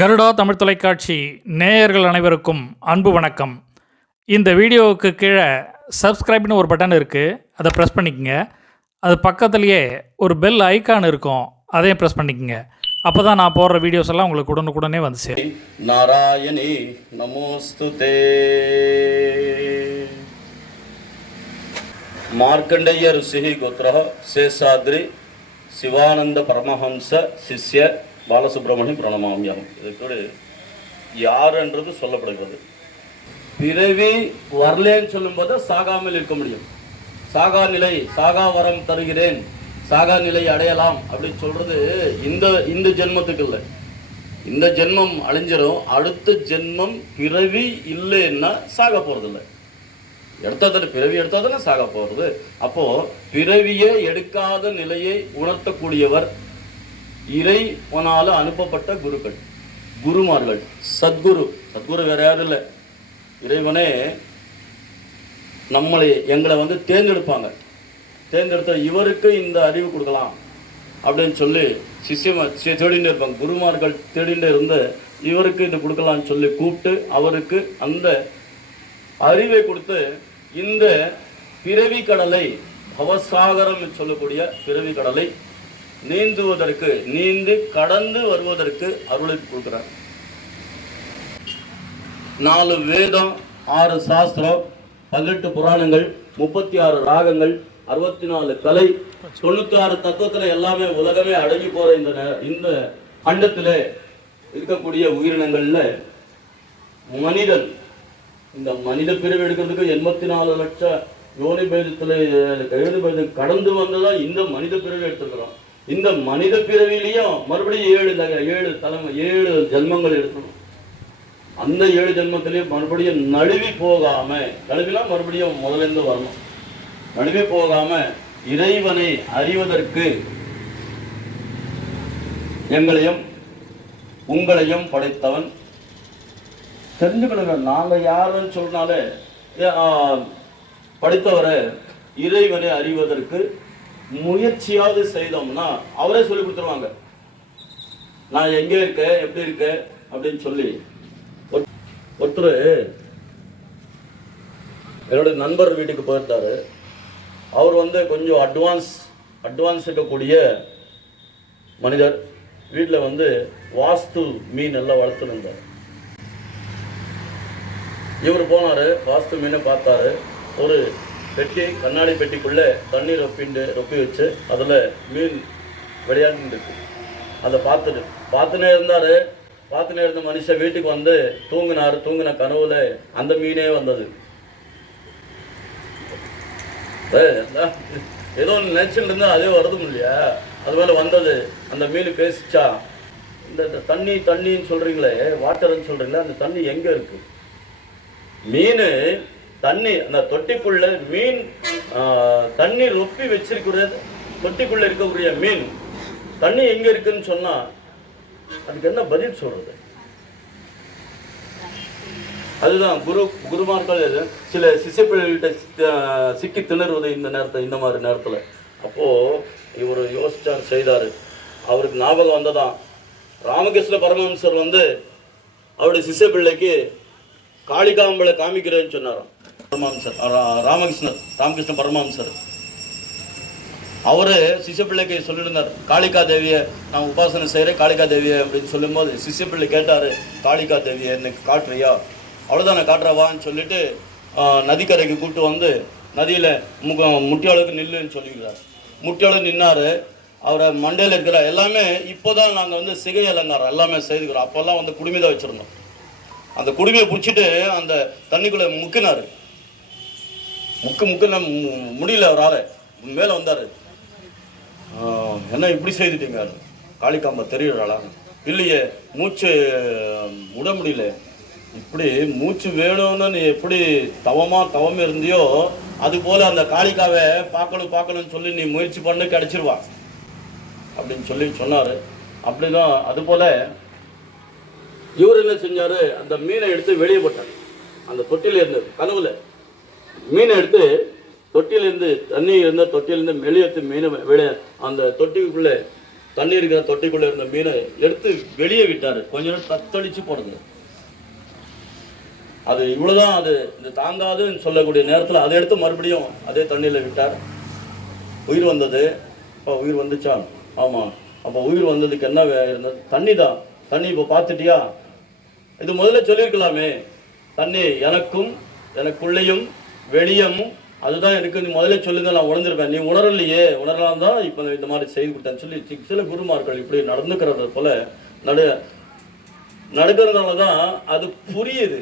கருடா தமிழ் தொலைக்காட்சி நேயர்கள் அனைவருக்கும் அன்பு வணக்கம். இந்த வீடியோவுக்கு கீழே சப்ஸ்கிரைப்னு ஒரு பட்டன் இருக்குது, அதை ப்ரெஸ் பண்ணிக்கங்க. அது பக்கத்துலேயே ஒரு பெல் ஐக்கான் இருக்கும், அதையும் ப்ரெஸ் பண்ணிக்கங்க. அப்போ தான் நான் போடுற வீடியோஸ் எல்லாம் உங்களுக்கு உடனுக்குடனே வந்து சேரும். நாராயணி நமோஸ்துதே. மார்க்கண்டேய ऋषि गोत्र शेषाद्रि சிவானந்த பரமஹம்ச சிஷ்ய பாலசுப்ரமணிய பிரணமாமியம். இதுக்கு யாருன்றது சொல்லப்படுகிறது. பிறவி வரலேன்னு சொல்லும்போது சாகாமல் இருக்க முடியும். சாகா நிலை, சாகா வரம் தருகிறேன், சாகா நிலை அடையலாம் அப்படின்னு சொல்றது இந்த ஜென்மத்துக்கு இல்லை. இந்த ஜென்மம் அழிஞ்சிடும். அடுத்த ஜென்மம் பிறவி இல்லைன்னா சாக போறதில்லை. பிறவி எடுத்தாதானே சாக போறது. அப்போ பிறவியை எடுக்காத நிலையை உணர்த்தக்கூடியவர் இறைவனால அனுப்பப்பட்ட குருக்கள், குருமார்கள், சத்குரு வேற யாரும் இல்லை. இறைவனே எங்களை தேர்ந்தெடுப்பாங்க. தேர்ந்தெடுத்த இவருக்கு இந்த அறிவு கொடுக்கலாம் அப்படின்னு சொல்லி தேடிட்டு இருப்பாங்க. குருமார்கள் தேடிட்டு இருந்து இவருக்கு இது கொடுக்கலாம்னு சொல்லி கூப்பிட்டு அவருக்கு அந்த அறிவை கொடுத்து இந்த பிறவி கடலை, பவசாகரம் சொல்லக்கூடிய பிறவி கடலை நீந்தி கடந்து வருவதற்கு அருளை கொடுக்கிறார். 4 வேதம், 6 சாஸ்திரம், 18 புராணங்கள், 36 ராகங்கள், 64 கலை, 96 தத்துவத்துல எல்லாமே உலகமே அடங்கி போற இந்த அண்டத்துல இருக்கக்கூடிய உயிரினங்கள்ல மனிதன், இந்த மனித பிறவி எடுக்கிறதுக்கு 84 லட்சம் யோனி பேதத்துல கடந்து வந்ததான் இந்த மனித பிறவி எடுத்துக்கிறோம். இந்த மனித பிறவிலையும் மறுபடியும் 7 ஜென்மங்கள் எடுக்கணும். அந்த 7 ஜென்மத்திலையும் மறுபடியும் நழுவி போகாம, நழுவிலாம் மறுபடியும் முதலிருந்து வரணும். நழுவி போகாம இறைவனை அறிவதற்கு எங்களையும் உங்களையும் படைத்தவன் தெரிஞ்சுக்கணுங்க. நாங்க யாருன்னு சொன்னாலே படித்தவரை இறைவனை அறிவதற்கு முயற்சியாவது செய்தோம்னா அவரே சொல்லி கொடுத்துருவாங்க. நான் எங்க இருக்கேன், எப்படி இருக்கேன் அப்படின்னு சொல்லி. ஒருத்தர் என்னோட நண்பர் வீட்டுக்கு போயிருந்தாரு. அவர் கொஞ்சம் அட்வான்ஸ் இருக்கக்கூடிய மனிதர். வீட்டில் வாஸ்து மீன் எல்லாம் வளர்த்துருந்தார். இவர் போனாரு, வாஸ்து மீனை பார்த்தாரு. ஒரு பெட்டி, கண்ணாடி பெட்டிக்குள்ள தண்ணீர் ரொப்பி வச்சு அதில் மீன் விளையாண்டு இருக்கு. அதை பார்த்துனே இருந்தாரு. பார்த்துனே இருந்த மனுஷன் வீட்டுக்கு தூங்கின கனவுல அந்த மீனே வந்தது. ஏதோ ஒன்று நினைச்சுட்டு இருந்தா அதே வருதும் இல்லையா, அது மேல வந்தது. அந்த மீன் பேசிச்சா, இந்த தண்ணின்னு சொல்றீங்களே, வாட்டர்ன்னு சொல்றீங்களே, அந்த தண்ணி எங்க இருக்கு? மீன் தண்ணி, அந்த தொட்டிக்குள்ள மீன் தண்ணீர் ரொப்பி வச்சிருக்கிறது. தொட்டிக்குள்ள இருக்கக்கூடிய மீன் தண்ணி எங்க இருக்குன்னு சொன்னா அதுக்கு என்ன பதில் சொல்றது? அதுதான் குருமார்கள் சில சிசைப்பிள்ளைகிட்ட சிக்கி திணறுவது இந்த மாதிரி நேரத்துல. அப்போ இவர் யோசிச்சார், செய்தாரு. அவருக்கு ஞாபகம் வந்ததான், ராமகிருஷ்ண பரமஹம்சர் அவருடைய சிசைப்பிள்ளைக்கு காளிகாம்பளை காமிக்கிறேன்னு சொன்னாராம். ராமகிருஷ்ண பரமஹம்சர் அவரு சிஷ்யப்பிள்ளைக்கு சொல்லியிருந்தார், காளிகா தேவியை நான் உபாசனை செய்கிறேன், காளிகா தேவியை அப்படின்னு சொல்லும்போது சிஷ்யப்பிள்ளை கேட்டாரு, காளிகா தேவியை எனக்கு காட்டுறியா? அவ்வளோதான், நான் காட்டுறவான்னு சொல்லிட்டு நதிக்கரைக்கு கூப்பிட்டு நதியில் முட்டியாளுக்கு நில்லுன்னு சொல்லிக்கிறார். முட்டியாளு நின்னாரு. அவரை மண்டையில் இருக்கிற எல்லாமே இப்போதான் நாங்கள் சிகை அலங்காரம் எல்லாமே செய்துக்கிறோம். அப்போல்லாம் குடுமி தான் வச்சுருந்தோம். அந்த குடுமையை பிடிச்சிட்டு அந்த தண்ணிக்குள்ள முக்கினாரு. முக்கின முடியல, அவரால் மேலே வந்தாரு. என்ன இப்படி செய்துட்டீங்க? காளிகாம்பா தெரியுறாளா? இல்லையே, மூச்சு விட முடியல. இப்படி மூச்சு வேணும்னு நீ எப்படி தவமே இருந்தியோ அது போல அந்த காளிகாவை பார்க்கணும்னு சொல்லி நீ முயற்சி பண்ணு, கிடைச்சிருவா அப்படின்னு சொன்னாரு. அப்படிதான் அது போல இவர் என்ன செஞ்சாரு, அந்த மீனை எடுத்து வெளியே போட்டார். அந்த தொட்டில இருந்து கனவுல மீனை எடுத்து தொட்டியிலிருந்து, தண்ணி இருந்த தொட்டியிலிருந்து வெளியேற்று மீனை வெளியே அந்த தொட்டிக்குள்ளே தண்ணி இருக்கிற தொட்டிக்குள்ள இருந்த மீனை எடுத்து வெளியே விட்டாரு. கொஞ்ச நேரம் தத்தளிச்சு போனது. அது இவ்வளவுதான், அது இந்த தாங்காதுன்னு சொல்லக்கூடிய நேரத்தில் அதை எடுத்து மறுபடியும் அதே தண்ணியில் விட்டார். உயிர் வந்தது. இப்போ உயிர் வந்துச்சா? ஆமாம். அப்போ உயிர் வந்ததுக்கு என்ன இருந்தது? தண்ணி தான். தண்ணி இப்போ பார்த்துட்டியா? இது முதல்ல சொல்லியிருக்கலாமே. தண்ணி எனக்கும் எனக்குள்ளேயும் வெளியமும் அதுதான் எனக்கு, நீ முதல்ல சொல்லுங்க, நான் உணர்ந்திருப்பேன். நீ உணரலையே, உணரலாம் தான் இப்போ இந்த மாதிரி செய்து கொடுத்தேன்னு சொல்லி சில குருமார்கள் இப்படி நடந்துக்கிறது போல நடக்கிறதுனால தான் அது புரியுது.